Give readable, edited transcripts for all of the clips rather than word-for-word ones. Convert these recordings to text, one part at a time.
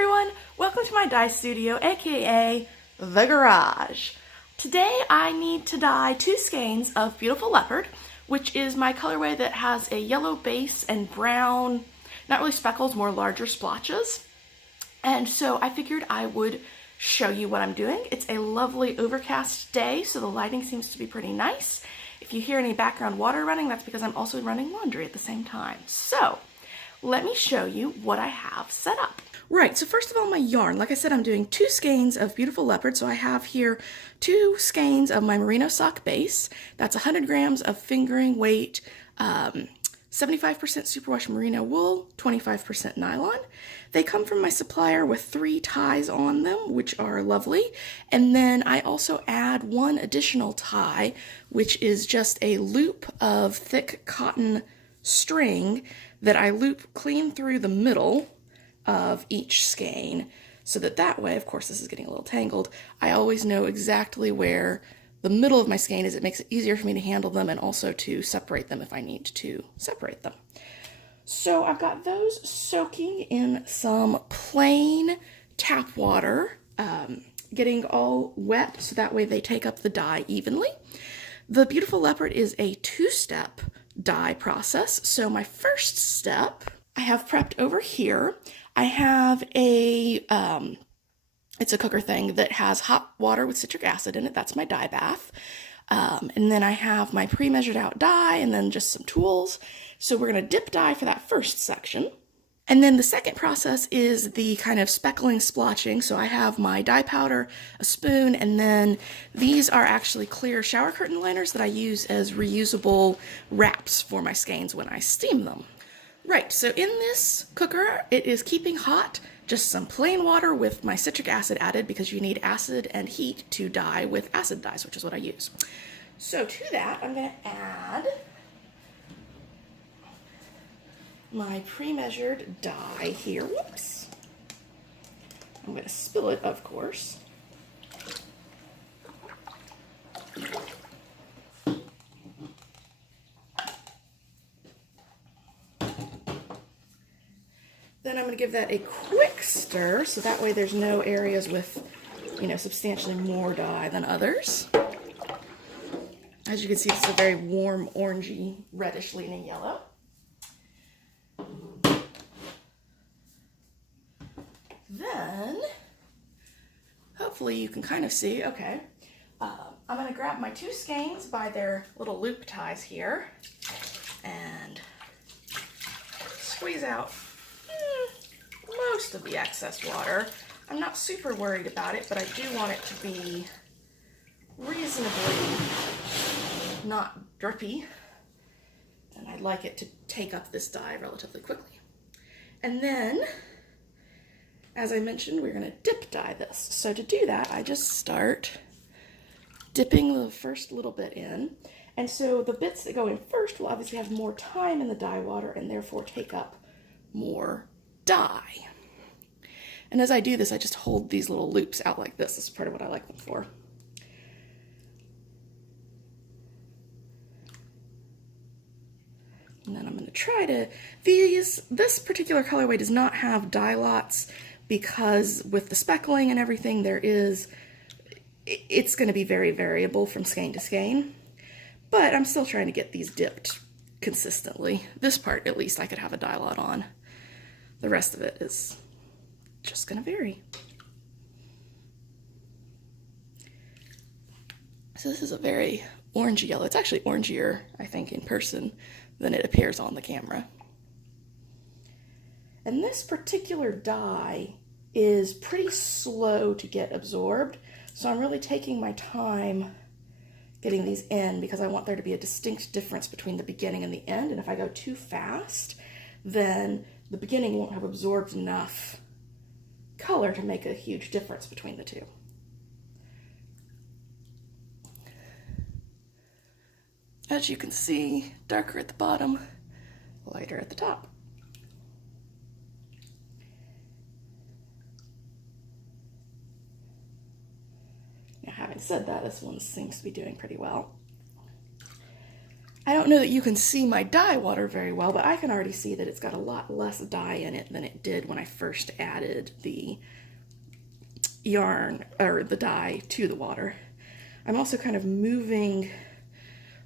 everyone, welcome to my dye studio, aka the garage. Today I need to dye 2 skeins of Beautiful Leopard, which is my colorway that has a yellow base and brown, not really speckles, more larger splotches. And so I figured I would show you what I'm doing. It's a lovely overcast day, so the lighting seems to be pretty nice. If you hear any background water running, that's because I'm also running laundry at the same time. So let me show you what I have set up. Right, so first of all, my yarn. Like I said, I'm doing 2 skeins of Beautiful Leopard, so I have here 2 skeins of my merino sock base. That's 100 grams of fingering weight, 75% superwash merino wool, 25% nylon. They come from my supplier with 3 ties on them, which are lovely. And then I also add 1 additional tie, which is just a loop of thick cotton string that I loop clean through the middle of each skein, so that way, of course this is getting a little tangled, I always know exactly where the middle of my skein is. It makes it easier for me to handle them and also to separate them if I need to separate them. So I've got those soaking in some plain tap water, getting all wet so that way they take up the dye evenly. The Beautiful Leopard is a 2-step dye process. So my first step I have prepped over here. I have a, it's a cooker thing that has hot water with citric acid in it. That's my dye bath. And then I have my pre-measured out dye and then just some tools. So we're going to dip dye for that first section. And then the second process is the kind of speckling, splotching. So I have my dye powder, a spoon, and then these are actually clear shower curtain liners that I use as reusable wraps for my skeins when I steam them. Right, so in this cooker, it is keeping hot just some plain water with my citric acid added because you need acid and heat to dye with acid dyes, which is what I use. So to that, I'm going to add my pre-measured dye here. Whoops. I'm going to spill it, of course. Then I'm going to give that a quick stir, so that way there's no areas with, substantially more dye than others. As you can see, it's a very warm, orangey, reddish leaning yellow. Then, hopefully you can kind of see, okay, I'm going to grab my 2 skeins by their little loop ties here and squeeze out most of the excess water. I'm not super worried about it, but I do want it to be reasonably not drippy, and I'd like it to take up this dye relatively quickly. And then, as I mentioned, we're going to dip dye this. So to do that, I just start dipping the first little bit in. And so the bits that go in first will obviously have more time in the dye water and therefore take up more dye. And as I do this, I just hold these little loops out like this. This is part of what I like them for. And then I'm going to try to, this particular colorway does not have dye lots because with the speckling and everything, it's going to be very variable from skein to skein. But I'm still trying to get these dipped consistently. This part, at least, I could have a dye lot on. The rest of it is just going to vary. So this is a very orangey yellow. It's actually orangier, I think, in person than it appears on the camera. And this particular dye is pretty slow to get absorbed, so I'm really taking my time getting these in because I want there to be a distinct difference between the beginning and the end, and if I go too fast, then the beginning won't have absorbed enough color to make a huge difference between the two. As you can see, darker at the bottom, lighter at the top. Now, having said that, this one seems to be doing pretty well. I don't know that you can see my dye water very well, but I can already see that it's got a lot less dye in it than it did when I first added the yarn or the dye to the water. I'm also kind of moving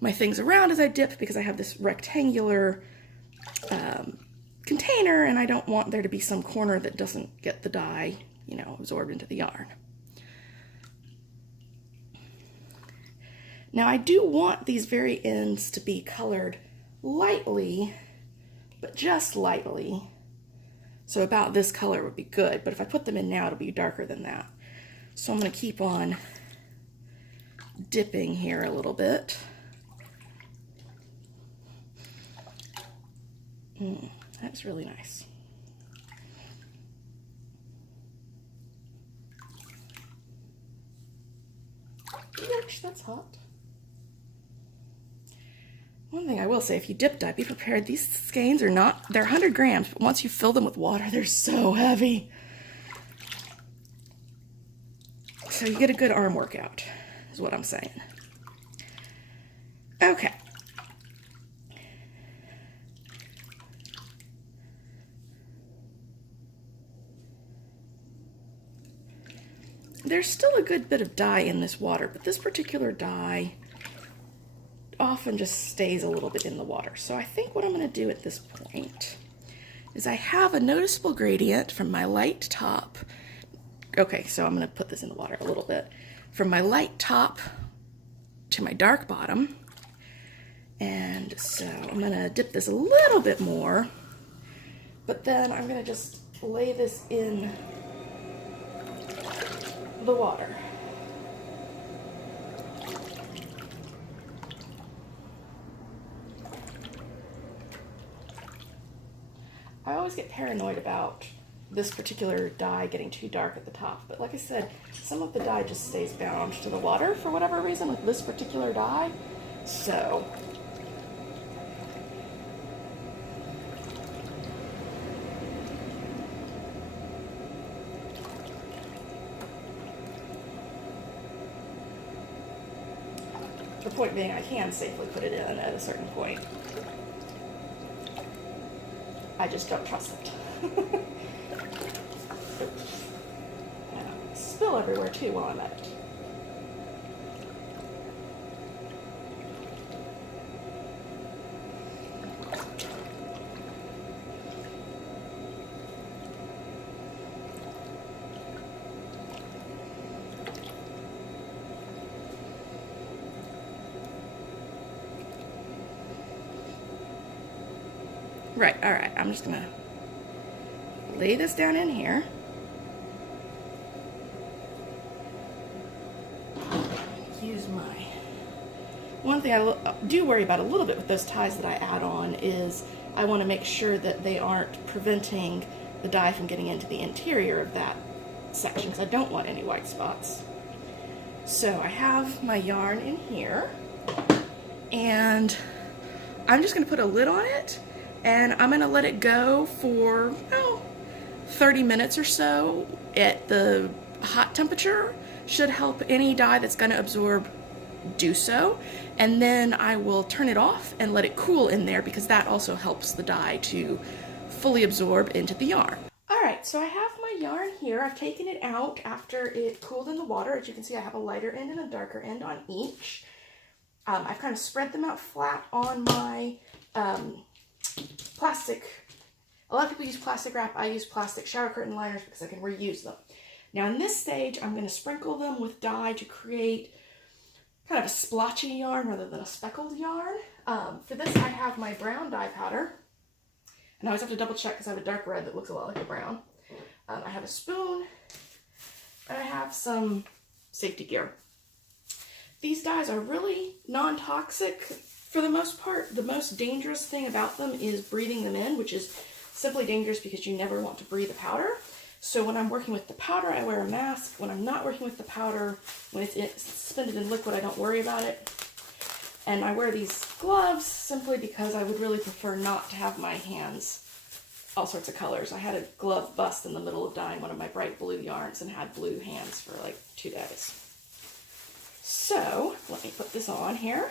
my things around as I dip because I have this rectangular container and I don't want there to be some corner that doesn't get the dye, you know, absorbed into the yarn. Now I do want these very ends to be colored lightly, but just lightly. So about this color would be good, but if I put them in now, it'll be darker than that. So I'm going to keep on dipping here a little bit. That's really nice. Ouch, that's hot. One thing I will say, if you dip dye, be prepared. These skeins are not, they're 100 grams, but once you fill them with water, they're so heavy. So you get a good arm workout, is what I'm saying. Okay. There's still a good bit of dye in this water, but this particular dye often just stays a little bit in the water. So I think what I'm going to do at this point is I have a noticeable gradient from my light top. Okay, so I'm going to put this in the water a little bit. From my light top to my dark bottom. And so I'm going to dip this a little bit more, but then I'm going to just lay this in the water. I always get paranoid about this particular dye getting too dark at the top, but like I said, some of the dye just stays bound to the water for whatever reason with this particular dye. So the point being, I can safely put it in at a certain point. I just don't trust it. Spill everywhere too while I'm at it. Right, all right, I'm just gonna lay this down in here. Use my, one thing I do worry about a little bit with those ties that I add on is I want to make sure that they aren't preventing the dye from getting into the interior of that section because I don't want any white spots. So I have my yarn in here and I'm just gonna put a lid on it and I'm gonna let it go for 30 minutes or so at the hot temperature. Should help any dye that's gonna absorb do so. And then I will turn it off and let it cool in there because that also helps the dye to fully absorb into the yarn. All right, so I have my yarn here. I've taken it out after it cooled in the water. As you can see, I have a lighter end and a darker end on each. I've kind of spread them out flat on my plastic. A lot of people use plastic wrap. I use plastic shower curtain liners because I can reuse them. Now in this stage, I'm going to sprinkle them with dye to create kind of a splotchy yarn rather than a speckled yarn. For this, I have my brown dye powder. And I always have to double check because I have a dark red that looks a lot like a brown. I have a spoon, and I have some safety gear. These dyes are really non-toxic for the most part. The most dangerous thing about them is breathing them in, which is simply dangerous because you never want to breathe a powder. So when I'm working with the powder, I wear a mask. When I'm not working with the powder, when it's suspended in liquid, I don't worry about it. And I wear these gloves simply because I would really prefer not to have my hands all sorts of colors. I had a glove bust in the middle of dyeing one of my bright blue yarns and had blue hands for like 2 days. So let me put this on here.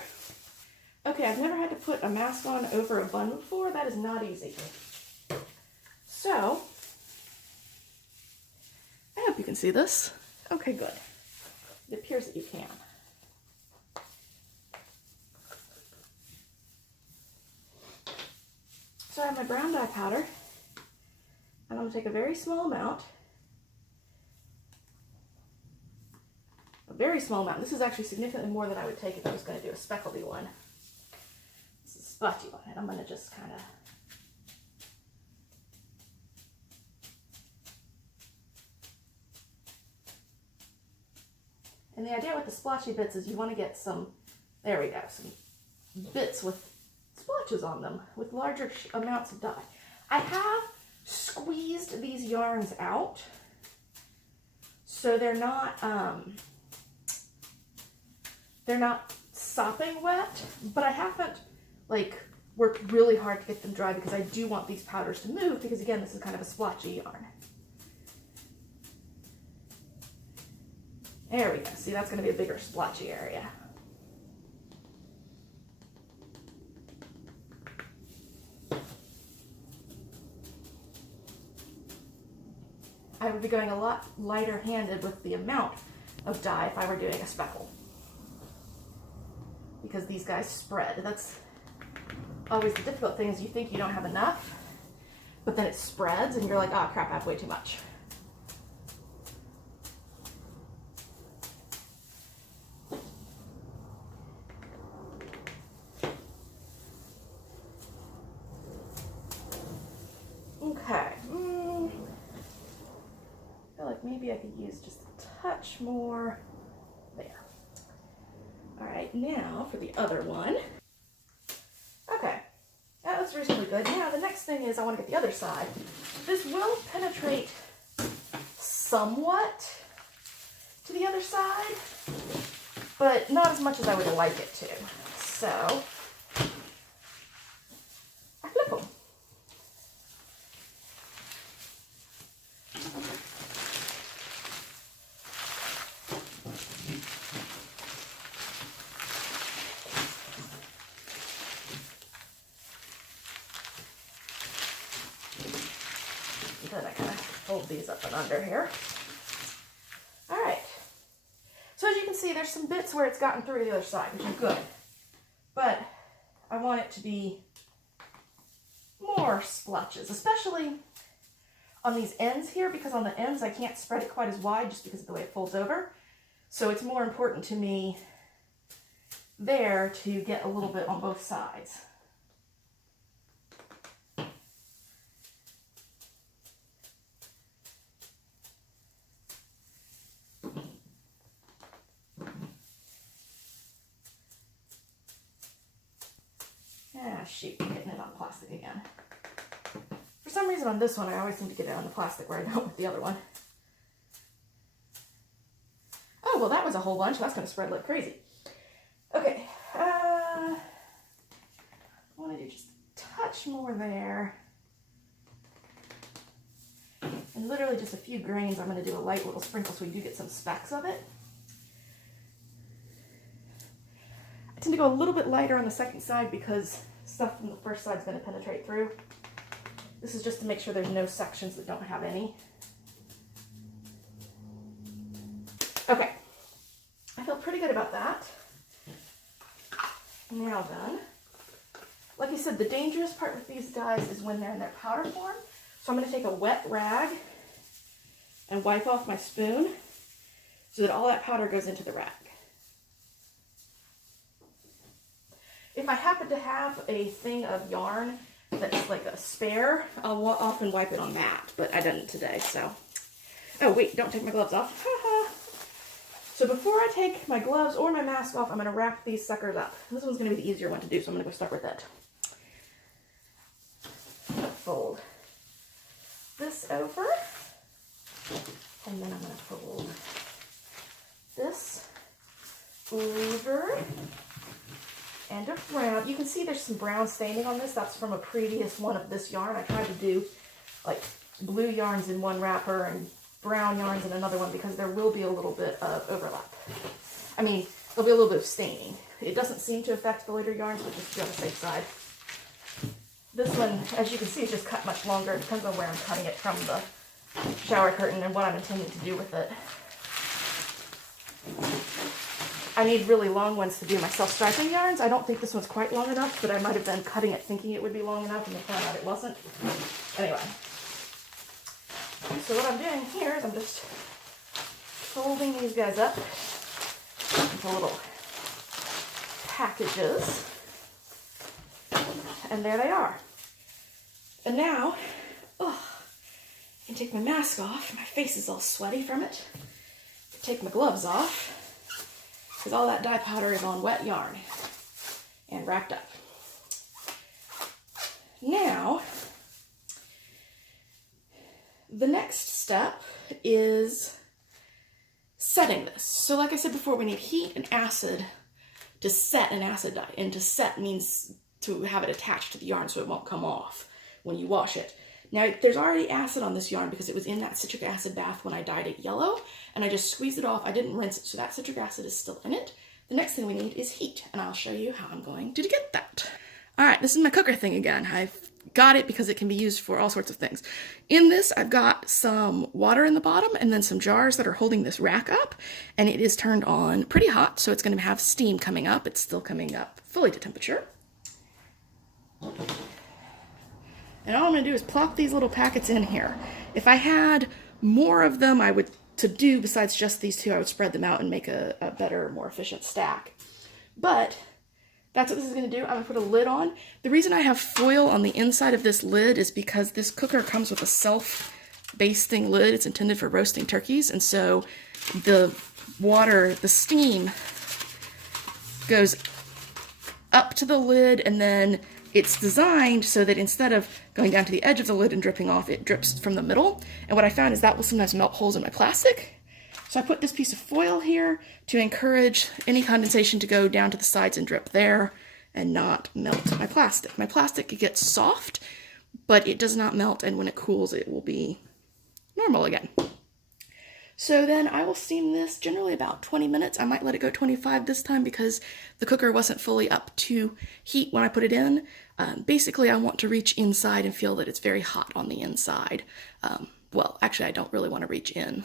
Okay, I've never had to put a mask on over a bun before. That is not easy. So, I hope you can see this. Okay, good. It appears that you can. So I have my brown dye powder, and I'm going to take a very small amount. A very small amount. This is actually significantly more than I would take if I was going to do a speckledy one. This is a spotty one, and I'm going to just kind of... And the idea with the splotchy bits is you want to get some, there we go, some bits with splotches on them with larger amounts of dye. I have squeezed these yarns out so they're not sopping wet, but I haven't like worked really hard to get them dry because I do want these powders to move because again, this is kind of a splotchy yarn. There we go. See, that's going to be a bigger splotchy area. I would be going a lot lighter handed with the amount of dye if I were doing a speckle. Because these guys spread. That's always the difficult thing is you think you don't have enough, but then it spreads and you're like, oh crap, I have way too much. Okay, I feel like maybe I could use just a touch more there. All right, now for the other one. Okay, that looks reasonably good. Now the next thing is I want to get the other side. This will penetrate somewhat to the other side, but not as much as I would like it to. So I flip them. Then I kind of fold these up and under here. All right. So as you can see, there's some bits where it's gotten through to the other side, which is good. But I want it to be more splotches, especially on these ends here, because on the ends I can't spread it quite as wide just because of the way it folds over. So it's more important to me there to get a little bit on both sides. Ah, shoot, I'm getting it on plastic again. For some reason on this one, I always seem to get it on the plastic where I don't with the other one. Oh, well that was a whole bunch. That's going to spread like crazy. Okay, I want to do just a touch more there. And literally just a few grains. I'm going to do a light little sprinkle so we do get some specks of it. I tend to go a little bit lighter on the second side because stuff from the first side is going to penetrate through. This is just to make sure there's no sections that don't have any. Okay, I feel pretty good about that. Now then, like I said, the dangerous part with these guys is when they're in their powder form. So I'm going to take a wet rag and wipe off my spoon so that all that powder goes into the rag. If I happen to have a thing of yarn that's like a spare, I'll often wipe it on that, but I didn't today, so. Oh wait, don't take my gloves off. So before I take my gloves or my mask off, I'm gonna wrap these suckers up. This one's gonna be the easier one to do, so I'm gonna go start with that. Fold this over, and then I'm gonna fold this over. And around. You can see there's some brown staining on this. That's from a previous one of this yarn. I tried to do like blue yarns in one wrapper and brown yarns in another one because there will be a little bit of overlap. I mean, there'll be a little bit of staining It doesn't seem to affect the later yarns, but just to be on the safe side. This one, as you can see, is just cut much longer. It depends on where I'm cutting it from the shower curtain and what I'm intending to do with it. I need really long ones to do my self-striping yarns. I don't think this one's quite long enough, but I might have been cutting it thinking it would be long enough and then found out it wasn't. Anyway. So what I'm doing here is I'm just folding these guys up into little packages. And there they are. And now, I can take my mask off. My face is all sweaty from it. Take my gloves off, because all that dye powder is on wet yarn and wrapped up. Now, the next step is setting this. So like I said before, we need heat and acid to set an acid dye. And to set means to have it attached to the yarn so it won't come off when you wash it. Now, there's already acid on this yarn because it was in that citric acid bath when I dyed it yellow, and I just squeezed it off. I didn't rinse it, so that citric acid is still in it. The next thing we need is heat, and I'll show you how I'm going to get that. All right, this is my cooker thing again. I've got it because it can be used for all sorts of things. In this, I've got some water in the bottom and then some jars that are holding this rack up, and it is turned on pretty hot, so it's going to have steam coming up. It's still coming up fully to temperature. And all I'm going to do is plop these little packets in here. If I had more of them, to do besides just these two, I would spread them out and make a better, more efficient stack. But that's what this is going to do. I'm going to put a lid on. The reason I have foil on the inside of this lid is because this cooker comes with a self-basting lid. It's intended for roasting turkeys, and so the water, the steam, goes up to the lid, and then it's designed so that instead of going down to the edge of the lid and dripping off, it drips from the middle. And what I found is that will sometimes melt holes in my plastic. So I put this piece of foil here to encourage any condensation to go down to the sides and drip there and not melt my plastic. My plastic gets soft, but it does not melt, and when it cools, it will be normal again. So then I will steam this generally about 20 minutes. I might let it go 25 this time because the cooker wasn't fully up to heat when I put it in. Basically, I want to reach inside and feel that it's very hot on the inside. Well, actually, I don't really want to reach in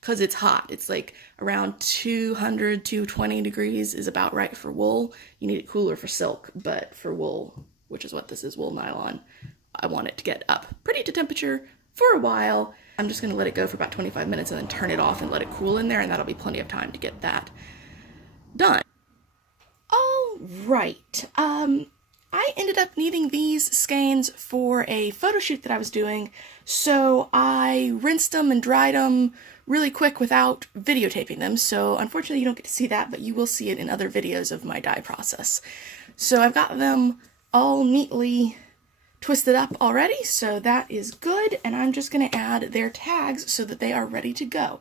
because it's hot. It's like around 200, 220 degrees is about right for wool. You need it cooler for silk, but for wool, which is what this is, wool nylon, I want it to get up pretty to temperature for a while. I'm just going to let it go for about 25 minutes and then turn it off and let it cool in there, and that'll be plenty of time to get that done. All right. I ended up needing these skeins for a photo shoot that I was doing, so I rinsed them and dried them really quick without videotaping them, so unfortunately you don't get to see that, but you will see it in other videos of my dye process. So I've got them all neatly twisted up already, so that is good, and I'm just going to add their tags so that they are ready to go.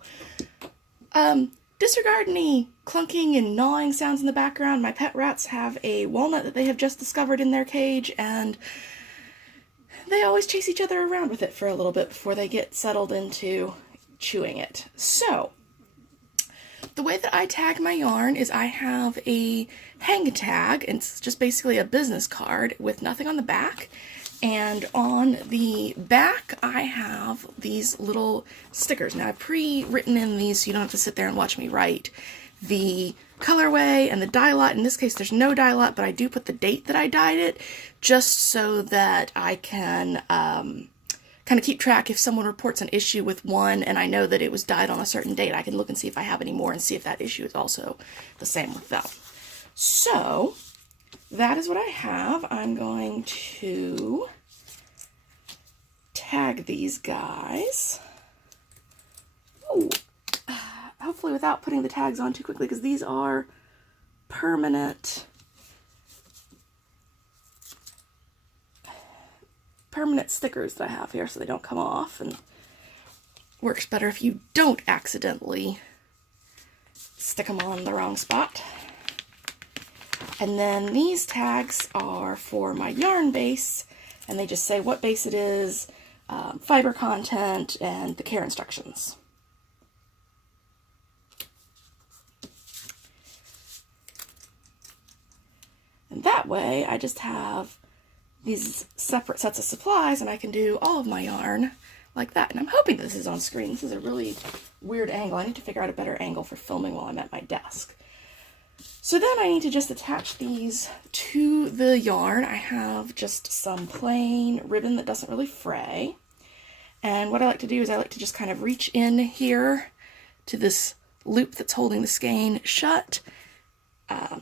Disregard any clunking and gnawing sounds in the background. My pet rats have a walnut that they have just discovered in their cage, and they always chase each other around with it for a little bit before they get settled into chewing it. So, the way that I tag my yarn is I have a hang tag, and it's just basically a business card with nothing on the back. And on the back, I have these little stickers. Now, I've pre-written in these so you don't have to sit there and watch me write the colorway and the dye lot. In this case, there's no dye lot, but I do put the date that I dyed it, just so that I can kind of keep track. If someone reports an issue with one and I know that it was dyed on a certain date, I can look and see if I have any more and see if that issue is also the same with them. So that is what I have. I'm going to tag these guys. Ooh. Hopefully without putting the tags on too quickly, because these are permanent stickers that I have here, so they don't come off, and works better if you don't accidentally stick them on the wrong spot. And then these tags are for my yarn base, and they just say what base it is, fiber content, and the care instructions. And that way I just have these separate sets of supplies and I can do all of my yarn like that. And I'm hoping this is on screen. This is a really weird angle. I need to figure out a better angle for filming while I'm at my desk. So then I need to just attach these to the yarn. I have just some plain ribbon that doesn't really fray. And what I like to do is I like to just kind of reach in here to this loop that's holding the skein shut.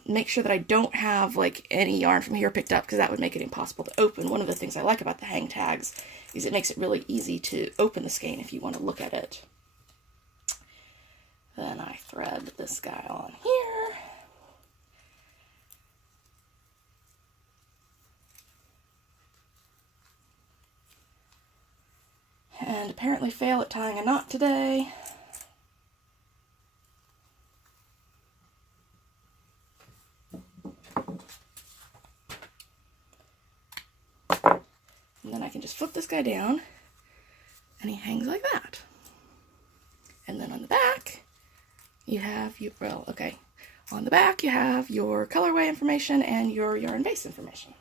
Make sure that I don't have like any yarn from here picked up because that would make it impossible to open. One of the things I like about the hang tags is it makes it really easy to open the skein if you want to look at it. Then I thread this guy on here. And apparently fail at tying a knot today. And then I can just flip this guy down and he hangs like that. And then on the back, you have on the back you have your colorway information and your yarn base information.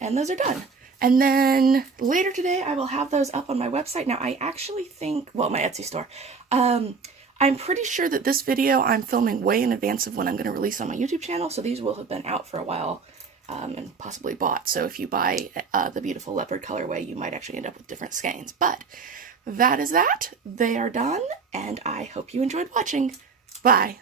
And those are done. And then later today, I will have those up on my website. Now, I actually think, well, my Etsy store. I'm pretty sure that this video I'm filming way in advance of when I'm going to release on my YouTube channel, so these will have been out for a while and possibly bought. So if you buy the Beautiful Leopard colorway, you might actually end up with different skeins. But that is that. They are done, and I hope you enjoyed watching. Bye.